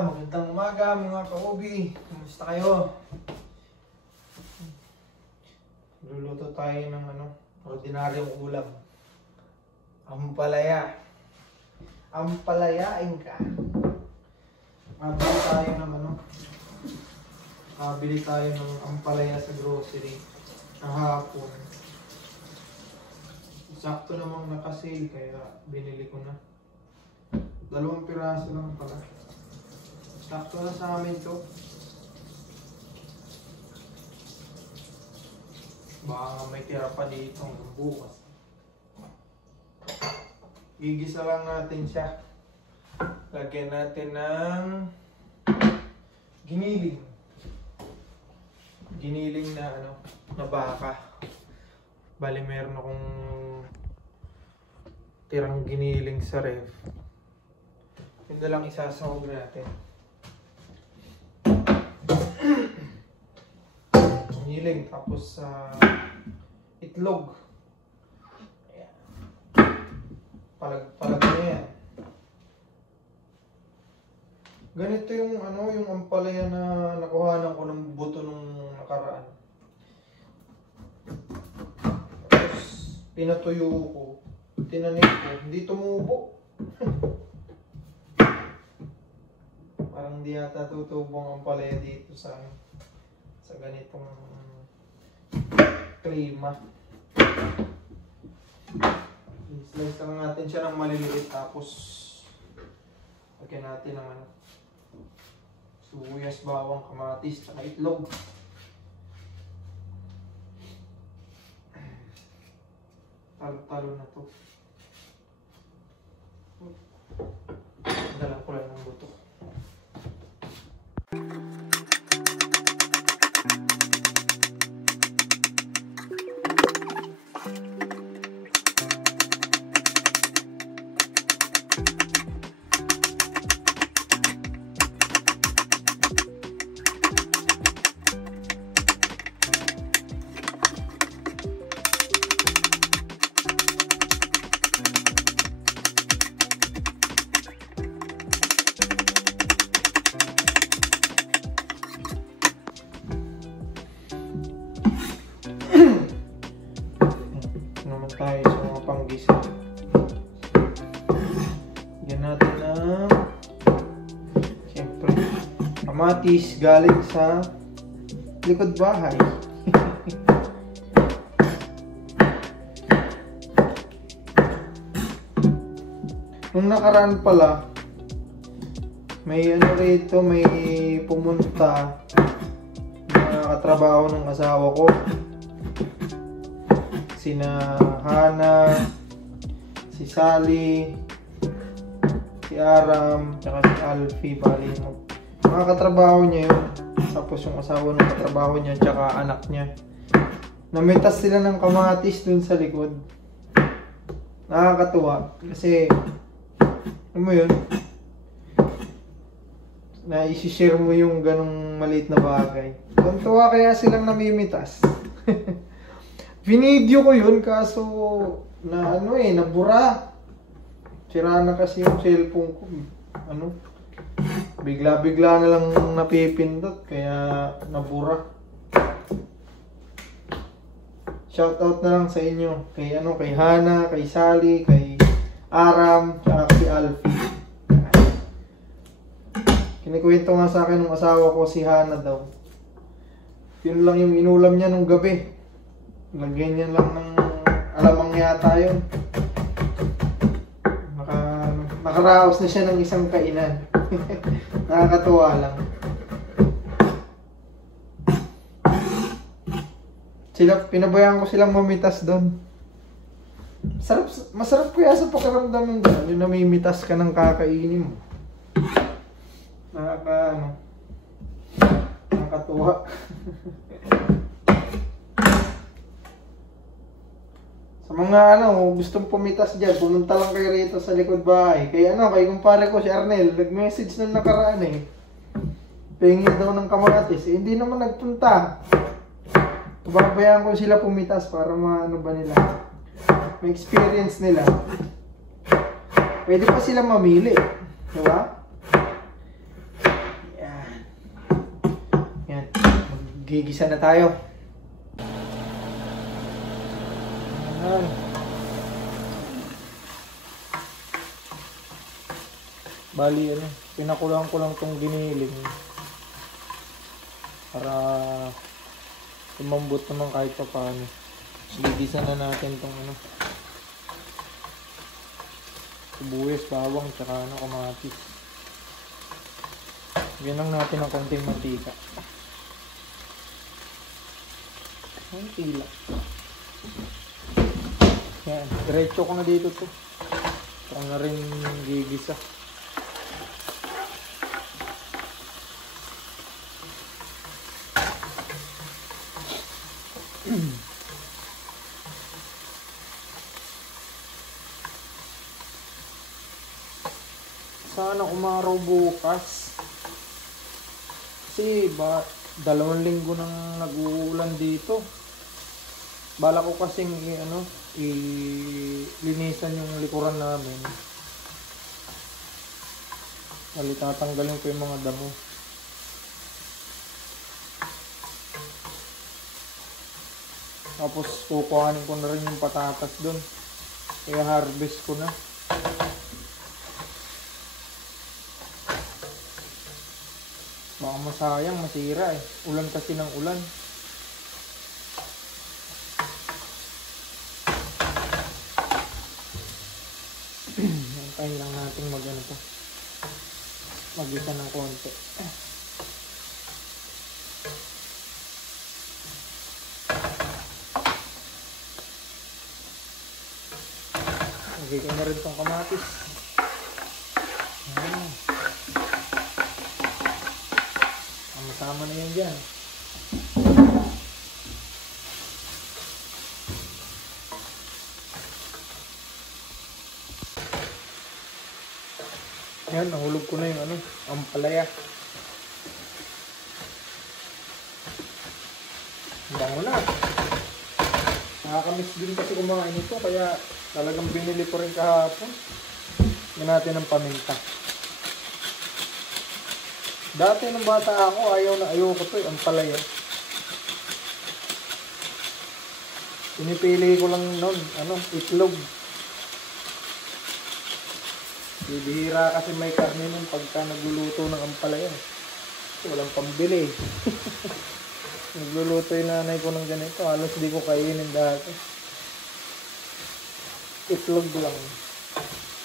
Magandang umaga mga ka-ubi. Kumusta kayo? Luluto tayo ng ordinaryong ulam. Ampalaya. Ampalayain ka. Mabili tayo ng ampalaya sa grocery kahapon. Sakto namang naka-sale kaya binili ko na. 2 piraso lang pala. Sakto na sa amin to. Baka may tira pa dito hanggang bukas. Gigisa lang natin siya. Lagyan natin ng giniling. Giniling na na baka. Bali meron akong tirang giniling sa ref. Yun na lang isasahog natin. Giniling tapos itlog. Ayan. Palag na yan. Ganito yung yung ampalaya na nakuhanan ko ng buto nung nakaraan. Tapos pinatuyo ko, tinanim ko, hindi tumubo. Parang di yata tutubong ang ampalaya dito sa ganitong klima. I-slice lang natin siya ng maliliit tapos lagyan natin ng sibuyas, bawang, kamatis, saka itlog. Talo-talo na to. Dalang ko lang ng buto. Tayo sa mga panggisa. Yan natin ng siyempre kamatis galing sa likod bahay. Nung nakaraan pala may rito, may pumunta na katrabaho ng asawa ko. Sina Hana, si Sally, si Aram, tsaka si Alfie. Bali, mga katrabaho niya yun. Tapos yung asawa ng katrabaho niya, tsaka anak niya. Namitas sila ng kamatis dun sa likod. Nakakatuwa. Kasi, ano mo yun? Na-i-share mo yung ganong maliit na bagay. Tuntua kaya silang namimitas. Vinidyo ko yun kaso na nabura. Sira na kasi yung cellphone ko. Bigla-bigla na lang napipindot kaya nabura. Shoutout na lang sa inyo kay kay Hana, kay Sally, kay Aram, tsaka kay Alfie. Kinikwento nga sa akin ng asawa ko si Hana daw. Yun lang yung inulam niya nung gabi. Lagyan niya lang ng alamang yata yun. Nakaraos na siya ng isang kainan. Nakakatuwa lang. Pinabayaan ko silang mamitas doon. Masarap kaya sa pakiramdam yung gano'n, yung namimitas ka ng kakainin mo. Nakakatuwa. Sa mga gustong pumitas dyan, pumunta lang kayo rito sa likod bahay. Kaya kay kumpare ko si Arnel, nag-message nung nakaraan pengin daw ng kamatis. Hindi naman nagpunta. Babayaan ko sila pumitas para ba nila. May experience nila. Pwede pa sila mamili. Diba? Gigisa na tayo. Ayan. Bali, pinakulang ko lang tong giniling para tumambot naman kahit pa paano. Gigisa na natin tong sibuyas, bawang, tsaka kamatis. Bigyan lang natin ng konting mantika. Konti lang. Yan, diretso ko na dito to. Ito na rin gigisa. Sana umaraw bukas. Kasi 2 linggo nang nag-uulan dito. Bala ko kasing linisan yung likuran namin. Bali tatanggalin ko yung mga damo. Tapos kukuhanin ko na rin yung patatas doon. Kaya harvest ko na. Baka masayang, masira eh. Ulan kasi ng ulan. Antayin lang natin mag-isa ng konti. Lagay ko na rin itong kamatis. Sama na yan dyan. Yan, nahulog ko na yung ampalaya. Bango na. Nakakamiss din kasi kumain ito, kaya talagang binili ko rin kahapon. Yan natin ng paminta. Dati nung bata ako, ayaw ko to, ampalaya. Pinipili ko lang noon, itlog. Bibihira kasi may karne nun pagka nagluluto ng ampalaya. Walang pambili. Nagluluto yung nanay ko ng ganito, halos di ko kainin dati. Itlog lang.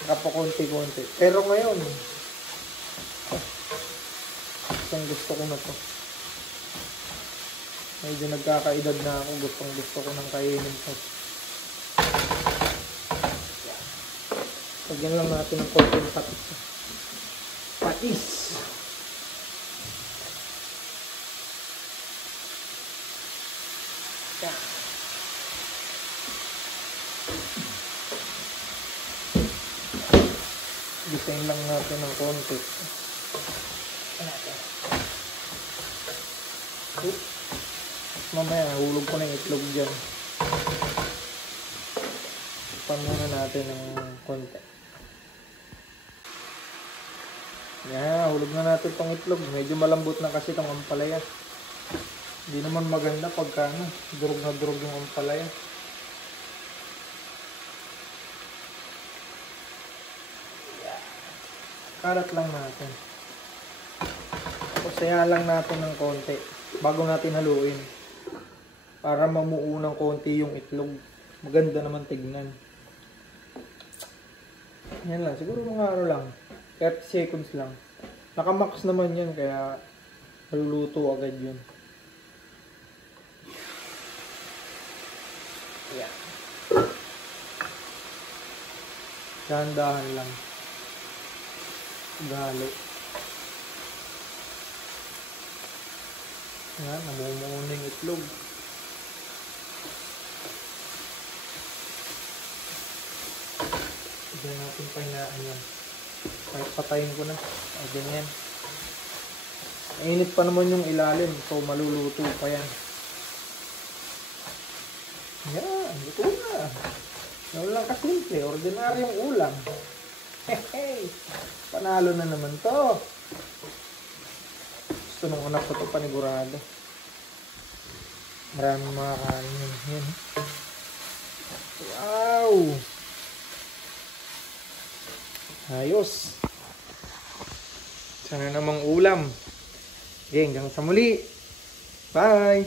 Kapakunti-kunti. Pero ngayon, gusto ko na to. Medyo nagkakaedad na ako, gusto ko nang kainin to. Lagyan lang natin ng konting patis. Patis! Yan. Gisain lang natin ng konti. Mamaya, hulog ko na yung itlog dyan. Ipan muna natin ng konti. Yan, hulog na natin itong itlog. Medyo malambot na kasi itong ampalaya. Hindi naman maganda pagka durog na durog yung ampalaya. Karat lang natin. Tapos sayahan lang natin ng konti bago natin haluin. Para mamuo ng konti yung itlog. Maganda naman tignan. Yan lang. Siguro mga lang. 30 seconds lang. Nakamax naman yan. Kaya maluluto agad yun. Yan. Dahan-dahan lang. Galo. Yan. Namumuo na yung itlog. Diyan natin pahinaan yan. Kahit patayin ko na. Ay, ganyan. Mainit pa naman yung ilalim. So, maluluto pa yan. Yan. Luto na. Yan lang kasimple. Ordinaryong ulam. Hey! Panalo na naman to. Gusto nung anak ko to panigurado. Maraming makakain yun. Yan. Wow! Ayos. Sana namang ulam. Okay, hanggang sa muli. Bye!